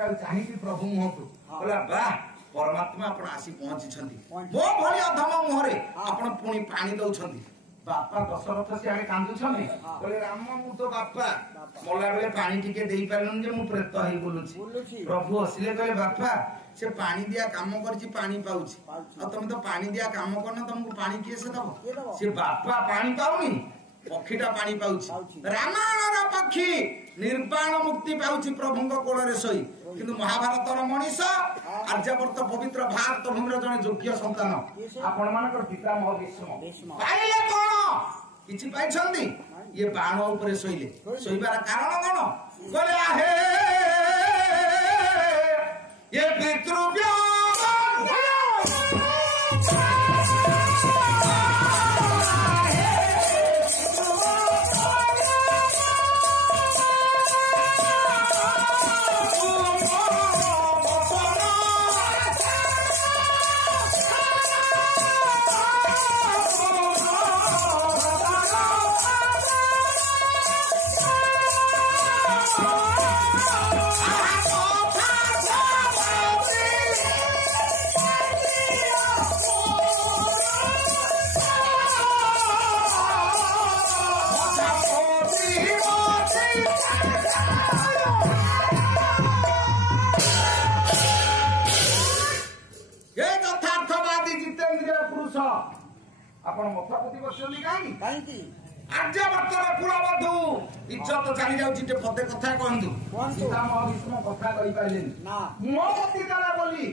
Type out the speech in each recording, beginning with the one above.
चाहिए प्रभु मुह को वाह परमात्मा आपण आसी पहुंची मो भली अधम मुहरे आपण पुणी पानी दौरान बापा दशरथ सियाड़े कांदुछने बोले राम मु तो बापा मला बेले पानी टिके देई पारलन जे मु प्रेत हेई बोलुछि प्रभु हसिले कहले बापा से पानी दिया काम करछि पानी पाउछि आ तुम तो पानी दिया काम करन तुमको पानी किए से दबो से बापा पानी पाउनी पक्षीटा पानी पाउछि रामायणर पक्षी निर्वाण मुक्ति पाउछि प्रभुଙ୍କ कोଳରେ सोई किंतु महाभारतर मनीष आर्यवर्त पवित्र भारत भूमिर जने योग्य संतान आपण मानकर पितामह भीष्म पाइले कोन किछि पाइछंदी ये बाण ऊपर सोइले सोइबार कारण कोन बोले आहे ये पितृव्य आर्यवर्तर कुलबधू इज्जत चली जाउछि ते पदे कथा कहंतु पितामह भीष्म कथा कहि पाइलेन मो पति कला बोली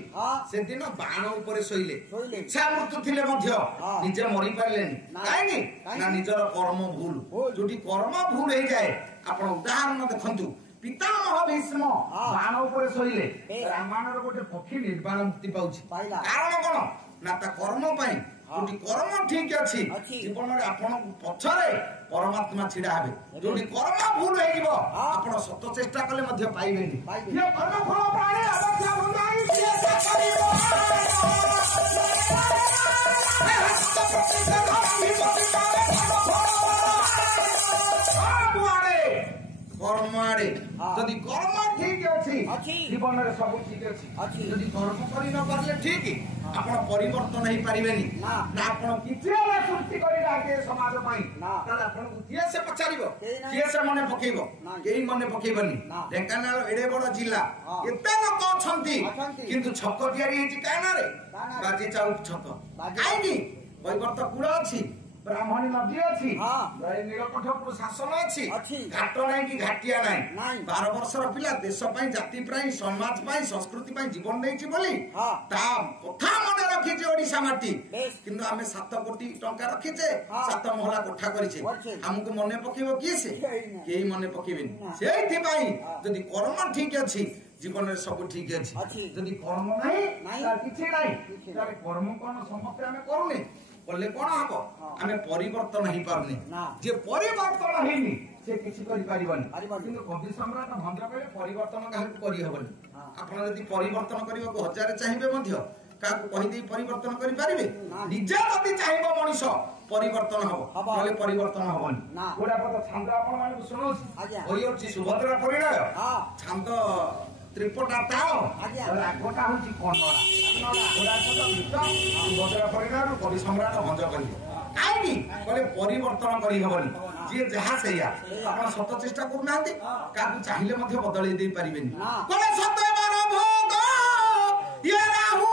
से दिन बाण ऊपर सोइले इच्छा मृत्यु थिले मध्य निजे मरि पाइलेन काहेकि ना निजर कर्म भूल जोटी कर्म भूल हे जाए आपण उदाहरण देखंतु पितामह भीष्म बाण ऊपर सोइले रामायणर गोटे पक्षी निर्वाण मुक्ति पाउछि कारण कोन ना ता कर्म पई जोटी कर्म ठीक अछि जीवन में आपण पछरे परमात्मा छिड़ा हेबे जोटी कर्म भूल हे जीवो आपण सत चेष्टा कले मध्य पाइबेनी ये कर्म फल प्राणी अवश्य बुंदाई किए से करिवो कर्म आड़े जदि कर्म ठीक अछि जीवन में सब ठीक अछि जदि कर्म करि न करले ठीक आपण परिवर्तन हे पारिबेनी ना आपण किछे ला सृष्टि करि राखे समाज पई ताले आपण किए से पचारिबो किए से मने पकेइबो केई मने पकेइबनी ढेंकानाल एडे बड़ जिल्ला एते लोक अछंती किंतु छक तियारी हेछि काना रे बाजी चाउक छक काईकी बैवर्त कुड़ा अछि ब्राह्मणी नदी अछि नीलकंठपुर शासन अछि घाट नै कि घाटिया नै 12 वर्षर पिला देश पई जाति पई समाज पई संस्कृति पई जीवन देछि बोली ता कथा मने रखि जे ओडिसा माटी किंतु आमे 7 कोटी टंका रखि जे 7 महला कोठा करिछे हमको मने पकेबो की से केई मने पकेबिन सेहि पई जदि कर्म ठीक अछि जीवन में सब ठीक अछि जदि कर्म नै ता किछि नै तारे कर्म कोन समस्त आमे करूनी बोले कोन हबो आमे परिवर्तन ही पारनी जे परिवर्तन हेनी से किछि करि पारिबनी किंतु कवि सम्राट भंद्र कहले परिवर्तन काहे करि हबनी आपण यदि परिवर्तन करियो को हजार चाहिबे मध्य काकू कहि दे परिवर्तन करि पारिबे निजे यदि चाहिबो मनुष्य परिवर्तन हबो बोले परिवर्तन हबनी गोडा पद छंद आपण माने सुनोछि होइछि सुभद्रा परिणय छंद त्रिपटा ताओ रागटा होछि कन्नड़ा गोडा पद गीत सुभद्रा परिणय कवि सम्राट भंज करि काई बोले परिवर्तन करि हबनी जे जहा सेया आपण सत चेष्टा करू नांती काकू चाहिले मध्य बदलै दे पारिबेनी कोले सत बार भोग ये राहु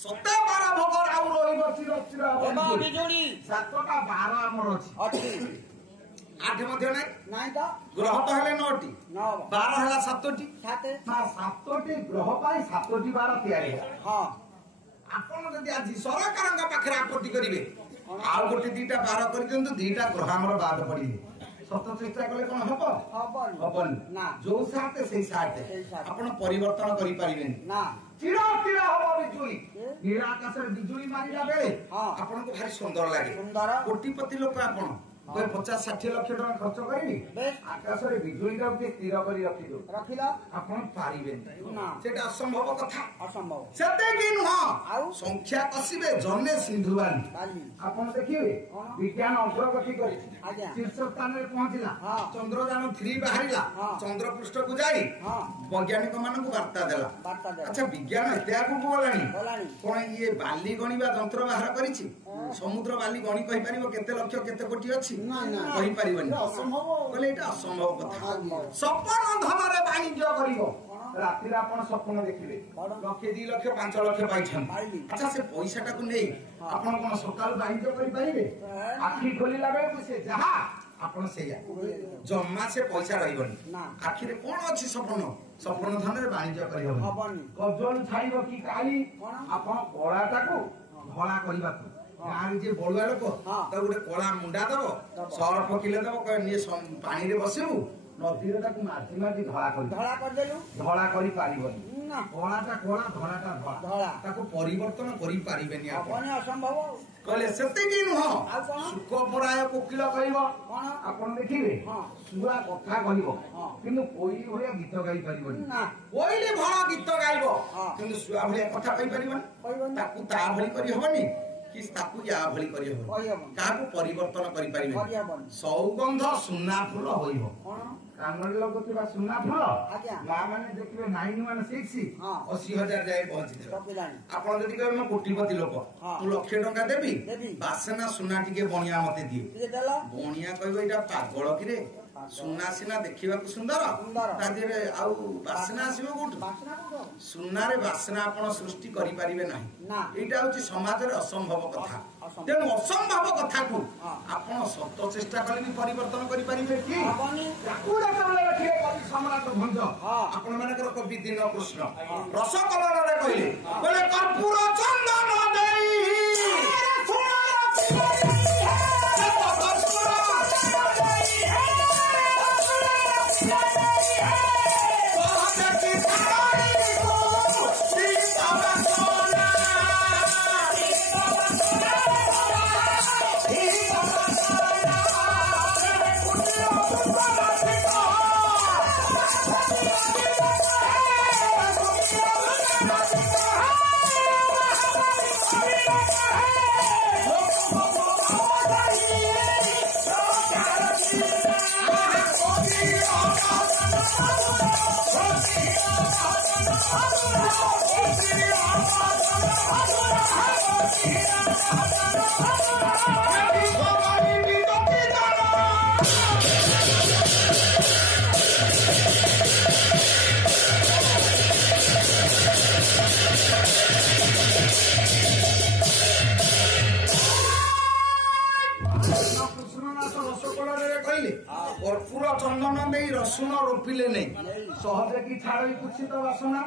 ସତେ 12 ଭୋଗ ଆଉ ରହିବ ଚିର ଚିର ବିଜୁଳି 7ଟା 12 ଆମର ଅଛି 8 ମଧ୍ୟ ନାହିଁ ତ ଗ୍ରହ ତ ହେଲେ 9ଟି 12 ହେଲା 7ଟି 7ଟି ଗ୍ରହ ପାଇଁ 7ଟି ବାର ତିଆରି ହେଲା। ଆପଣ ଯଦି ଆଜି ସରକାରଙ୍କ ପାଖରେ ଆପତ୍ତି କରିବେ ଆଉ ଗୋଟେ 2ଟା ବାର କରିଦିଅନ୍ତୁ 2ଟା ଗ୍ରହ ଆମର ବାଦ ପଡିବେ ସତ ଚେଷ୍ଟା କଲେ କଣ ହବ ହବନି ଯୋଉ ସାଥେ ସେଇ ସାଥେ ଆପଣ ପରିବର୍ତ୍ତନ କରିପାରିବେନି ଚିର ଚିର ହବ ବିଜୁଳି ନୀଳ ଆକାଶରେ ବିଜୁଳି ମାରିଲା ବେଳେ ଆପଣଙ୍କୁ ଭାରି ସୁନ୍ଦର ଲାଗେ କୋଟିପତି ଲୋକ ଆପଣ 50-60 ଲକ୍ଷ ଟଙ୍କା ଖର୍ଚ୍ଚ କରିବି ଆକାଶରେ ବିଜୁଳି ଟାକୁ ଟିକେ ସ୍ଥିର କରି ରଖିଲ ଆପଣ ପାରିବେନି ସେଟା ଅସମ୍ଭବ କଥା ସେତିକି ନୁହଁ ସଂଖ୍ୟା କଷିବେ ଜନେ ସିନ୍ଧୁ ବାଲି ଆପଣ ଦେଖିବେ ବିଜ୍ଞାନ ଅଗ୍ରଗତି କରିଛି ଶୀର୍ଷ ସ୍ଥାନରେ ପହଞ୍ଚିଲା ଚନ୍ଦ୍ରଯାନ 3 ବାହାରିଲା ଚନ୍ଦ୍ର ପୃଷ୍ଠକୁ ଯାଇ ବୈଜ୍ଞାନିକ ମାନଙ୍କୁ ବାର୍ତ୍ତା ଦେଲା। ଆଚ୍ଛା ବିଜ୍ଞାନ ଏତେ ଆଗକୁ ଗଲାଣି କଣ ଇଏ ବାଲି ଗଣିବା ଯନ୍ତ୍ର ବାହାର କରିଛି ସମୁଦ୍ର ବାଲି ଗଣି କହିପାରିବ କେତେ ଲକ୍ଷ କେତେ କୋଟି ଅଛି କହିପାରିବନି କହିଲେ ଏଇଟା ଅସମ୍ଭବ କଥା। ସପନ ଧନରେ ବାଣିଜ୍ୟ କରିବ ରାତିରେ ଆପଣ ସ୍ୱପ୍ନ ଦେଖିବେ 1 2 ଲକ୍ଷ 5 ଲକ୍ଷ ପାଇଛନ୍ତି ଆଚ୍ଛା ସେ ପଇସାଟାକୁ ନେଇ ଆପଣ କଣ ସକାଳୁ ବାଣିଜ୍ୟ କରିପାରିବେ ଆଖି ଖୋଲିଲା ବେଳକୁ ସେ ଯାହା ଆପଣ ସେଇଆ ଜମା ସେ ପଇସା ରହିବନି ଆଖିରେ କଣ ଅଛି ସପନ ଧନରେ ବାଣିଜ୍ୟ କରିହବନି କଜଳ ଛାଡ଼ିବ କି କାଳି ଆପଣ କଳାଟାକୁ ଧଳା କରିବାକୁ ଗାଁରେ ଯିଏ ବଳୁଆ ଲୋକ ତାକୁ ଗୋଟେ କଳା ମୁଣ୍ଡା ଦବ ସର୍ଫ କିଲେ ଦବ ପାଣିରେ ବସିବୁ ନଦୀରେ ତାକୁ ମାଝି ମାଝି ଧଳା କରିଦେଲୁ ଧଳା କରିପାରିବନି କଳାଟା କଳା ଧଳାଟା ଧଳା ତାକୁ ପରିବର୍ତ୍ତନ କରିପାରିବେନି ଅସମ୍ଭବ କହିଲେ ସେତିକି ନୁହଁ ସୁଖ ପରାୟ କୋକିଳ କହିବ ଆପଣ ଦେଖିବେ ଶୁଆ କଥା କହିବ କିନ୍ତୁ କୋଇଲି ଭଳିଆ ଗୀତ ଗାଇ ପାରିବନି କୋଇଲି ଭଲ ଗୀତ ଗାଇବ କିନ୍ତୁ ଶୁଆ ଭଳିଆ କଥା କହିପାରିବନି ତାକୁ ତା ଭଳି କରିହବନି କି ତାକୁ ୟା ଭଳି କରିହବ କାହାକୁ ପରିବର୍ତ୍ତନ କରିପାରିବେ ସୌଗନ୍ଧ ସୁନା ଫୁଲ ହୋଇବ କାନରେ ଲଗୁଥିବା ସୁନା ଫୁଲ ମା ମାନେ ଦେଖିବେ 9 1 6 80,000 ଯାଏ ପହଞ୍ଚିଥିବ ଆପଣ ଯଦି କହିବେ ମୁଁ କୋଟିପତି ଲୋକ ମୁଁ ଲକ୍ଷେ ଟଙ୍କା ଦେବି ବାସନା ସୁନା ଟିକେ ବଣିଆ ମତେ ଦିଏ ବଣିଆ କହିବ ଏଇଟା ପାଗଳ କିରେ ସୁନା ସିନା ଦେଖିବାକୁ ସୁନ୍ଦର ତା ଦେହରେ ଆଉ ବାସନା ଆସିବ କୋଉଠୁ ସୁନାରେ ବାସନା ଆପଣ ସୃଷ୍ଟି କରିପାରିବେ ନାହିଁ ଏଇଟା ହଉଛି ସମାଜରେ ଅସମ୍ଭବ କଥା ତେଣୁ ଅସମ୍ଭବ କଥାକୁ ଆପଣ ସତ ଚେଷ୍ଟା କଲେ ବି ପରିବର୍ତ୍ତନ କରିପାରିବେ କି ସମ୍ରାଟ ଭଞ୍ଜ ଆପଣ ମାନଙ୍କର କବି ଦୀନ କୃଷ୍ଣ ରସ କଲରରେ କହିଲେ କର୍ପୂର ଚନ୍ଦନ ଦେଇ কর্পূর চন্দন দেই রসুন রোপিলে নেই সহজে কি ছাড়ি কুচ্ছিত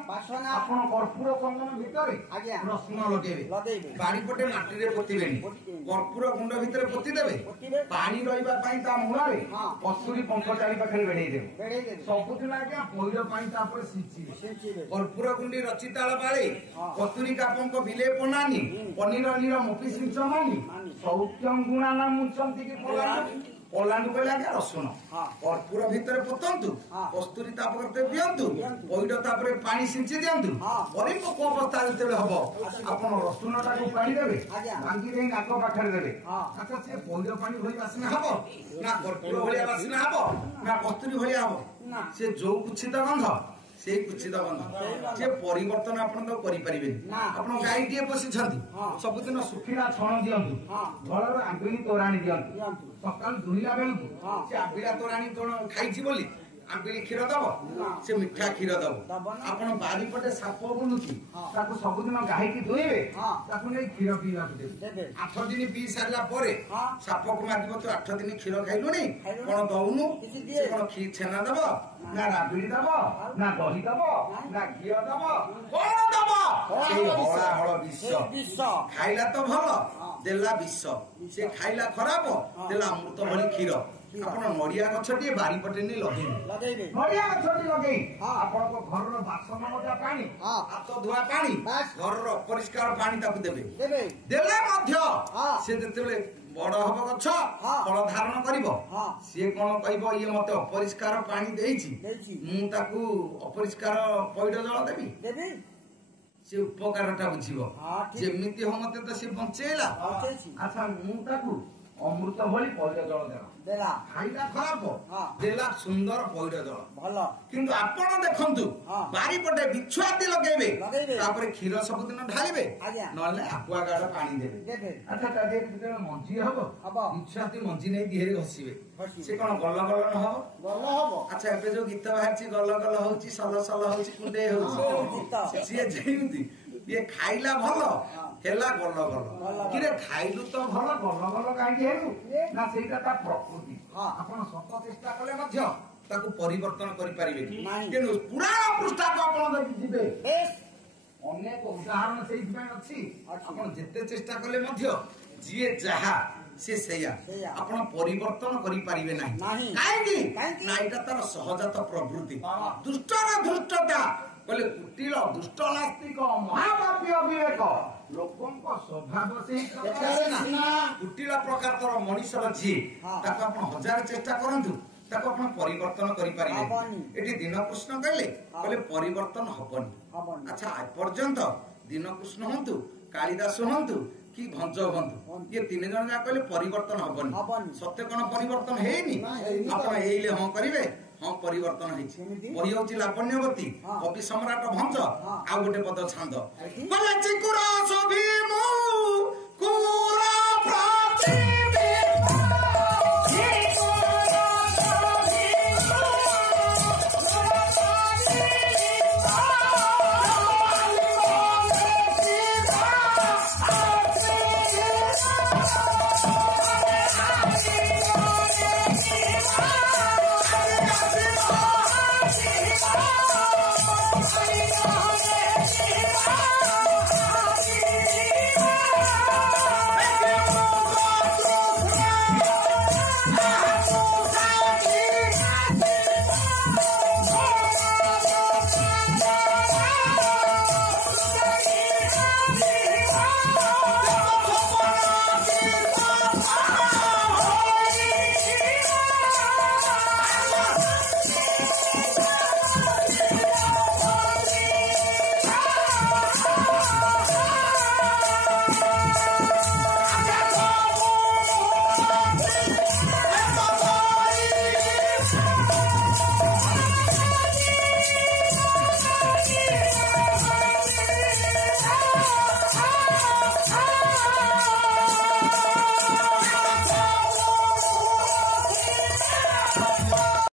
বাসনা আপন কর্পূর চন্দন ভিতরে রসুন লগেবে বাড়িপটে মাটিরে পোতিবেনি কর্পূর গুন্ড ভিতরে পোতি দেবে পানি রহিবা পাই তা মূଳରେ কস্তুরী পঙ্খ চারি পাখରେ বেড়েই দেবে ସବୁଦିନ ଆଜ୍ଞା ପଇଡ଼ ପାଣି ତାପରେ ସିଞ୍ଚିବେ କର୍ପୂର ଗୁଣ୍ଡି ରଚିତାଳ ବାଳେ କସ୍ତୁରୀ କାପଙ୍କ ବିଲେ ପନାନି ପନିର ନୀର ମୋପି ସିଞ୍ଚ ମାନି ସୌଖ୍ୟଂ ଗୁଣାନା ମୁଞ୍ଚନ୍ତି କି ପଲାଣ୍ଡୁ କହିଲେ ଆଜ୍ଞା ରସୁଣ କର୍ପୂର ଭିତରେ ପୋତନ୍ତୁ କସ୍ତୁରୀ ତାପରେ ଦିଅନ୍ତୁ ପଇଡ଼ ତାପରେ ପାଣି ସିଞ୍ଚି ଦିଅନ୍ତୁ ପରିପକ୍ୱ ଅବସ୍ଥା ଯେତେବେଳେ ହବ ଆପଣ ରସୁଣ ଟାକୁ ପାଣି ଦେବେ ଭାଙ୍ଗି ଦେଇ ନାକ ପାଖରେ ଦେବେ ଆଚ୍ଛା ସେ ପଇଡ଼ ପାଣି ଭଳି ବାସ୍ନା ହବ ନା କର୍ପୂର ଭଳିଆ ବାସ୍ନା ହବ ନା କସ୍ତୁରୀ ଭଳିଆ ହବ ସେ ଯୋଉ କୁଚ୍ଛିତ ଗନ୍ଧ ସେଇ କୁଚ୍ଛିତ ଗନ୍ଧ ସେ ପରିବର୍ତ୍ତନ ଆପଣ ତାକୁ କରିପାରିବେନି ଆପଣ ଗାଈଟିଏ ପୋଷିଛନ୍ତି ସବୁଦିନ ଶୁଖିଲା ଛଣ ଦିଅନ୍ତୁ ଘରର ଆମ୍ବିଳି ତୋରାଣି ଦିଅନ୍ତୁ ସକାଳୁ ଦୁହିଲା ବେଳକୁ ସେ ଆମ୍ବିଳା ତୋରାଣି କଣ ଖାଇଛି ବୋଲି आंबिली क्षीर दब से मिठा क्षीर दब आपण बारीपटे साप बुलुची ताकू सबुदिन गाई की धोइबे ताकू नै क्षीर पीला देबे 8 दिन पी सारला परे साप को मागिबो तो 8 दिन क्षीर खाइलु नै कोन दउनु से कोन खी छेना दब ना राबिड़ी दब ना दही दब ना घी दब कोन दब सेई हळा हळ विष खाइला तो भलो देला विष से खाइला खराब देला अमृत भली क्षीर आपण नड़िया गछटी बारीपटे नहीं लगेबे नड़िया गछटी लगेई आपण को घर रो बासन मजा पानी हाथ धुआ पानी घर रो परिष्कार पानी ताकू देबे देले मध्य से जेतेबेले बड़ हब गछ फल धारण करिवो से कोन कहबो ये मते अपरिष्कार पानी देइछि मु ताकू अपरिष्कार पैड जल देबी से उपकारटा बुझिबो जेमिति हो मते तो से बंचेला अच्छा मु ताकू अमृत भली पैड जल देला खाइला खराब देला सुंदर पैड जल भलो किंतु आपण देखंतु बारीपटे बिछुआती लगेबे तापर क्षीर सब दिन ढालिबे नले आकुआ गाड पानी देबे अच्छा ता देख बिते मंजी हबो बिछुआती मंजी नै दिहेरे घसीबे से कोन गल गल न हबो अच्छा एबे जो गीत बाहरची गल गल होची सल सल होची कुंडे होची से जेमिति ये खाइला भलो हेला गल गल किरे खाइलु तो भलो गल गल काई हेलु ना सेटा ता प्रकृति आपण सत चेष्टा कले मध्य ताकू परिवर्तन करि परिबे केनु पुराण पृष्ठा को आपण देखि जिबे अनेक उदाहरण सेहि में अछि आपण जेते चेष्टा कले मध्य जिए जहा से सेया आपण परिवर्तन करि परिबे नाही काई ना एटा तार सहजात प्रवृत्ति दुष्टर धृष्टता बोले कुटिल दुष्ट नास्तिक महापापी अविवेक लोकंक स्वभाव से कुटिल प्रकार तर मनुष्यर जी ताको आपण हजार चेष्टा करंतु ताको आपण परिवर्तन करि परिबे एठी दिन कृष्ण कहले बोले परिवर्तन हबनी अच्छा आज पर्यंत दिन कृष्ण हंतु कालिदास हंतु कि भंज हंतु ये तीन जन जा कहले परिवर्तन हबनी सत्य कोन परिवर्तन हेनी आपण एइले हां करिवे हां परिवर्तन हेछि बही होछि लावण्यवती कवि सम्राट भंज आ गोटे पद छंद बोले चिकुरा सोभी मु कुरा प्राची